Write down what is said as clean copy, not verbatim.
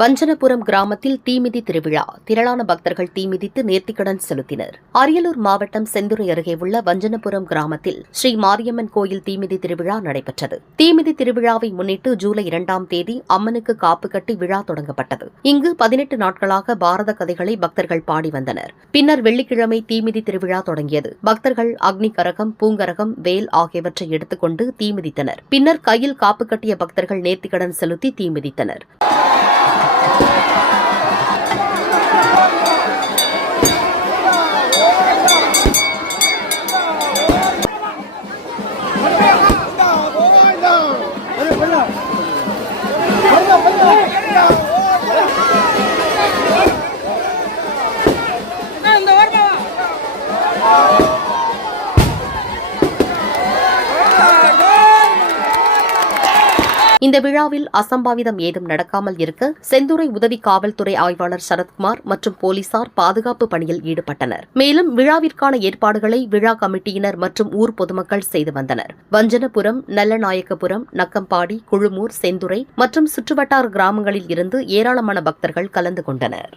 வஞ்சனபுரம் கிராமத்தில் தீமிதி திருவிழா. திரளான பக்தர்கள் தீமிதித்து நேர்த்திக்கடன் செலுத்தினர். அரியலூர் மாவட்டம் செந்துறை அருகே உள்ள வஞ்சனபுரம் கிராமத்தில் ஸ்ரீ மாரியம்மன் கோயில் தீமிதி திருவிழா நடைபெற்றது. தீமிதி திருவிழாவை முன்னிட்டு ஜூலை 2ஆம் தேதி அம்மனுக்கு காப்பு கட்டி விழா தொடங்கப்பட்டது. இங்கு 18 நாட்களாக பாரத கதைகளை பக்தர்கள் பாடி வந்தனர். பின்னர் வெள்ளிக்கிழமை தீமிதி திருவிழா தொடங்கியது. பக்தர்கள் அக்னி கரகம், பூங்கரகம், வேல் ஆகியவற்றை எடுத்துக்கொண்டு தீமிதித்தனர். பின்னர் கையில் காப்பு கட்டிய பக்தர்கள் நேர்த்திக்கடன் செலுத்தி தீமிதித்தனர். இந்த விழாவில் அசம்பாவிதம் ஏதும் நடக்காமல் இருக்க செந்துறை உதவி காவல்துறை ஆய்வாளர் சரத்குமார் மற்றும் போலீசார் பாதுகாப்பு பணியில் ஈடுபட்டனர். மேலும் விழாவிற்கான ஏற்பாடுகளை விழா கமிட்டியினர் மற்றும் ஊர் பொதுமக்கள் செய்து வந்தனர். வஞ்சனபுரம், நல்லநாயக்கபுரம், நக்கம்பாடி, குழுமூர், செந்துறை மற்றும் சுற்றுவட்டார கிராமங்களில் இருந்து ஏராளமான பக்தர்கள் கலந்து கொண்டனர்.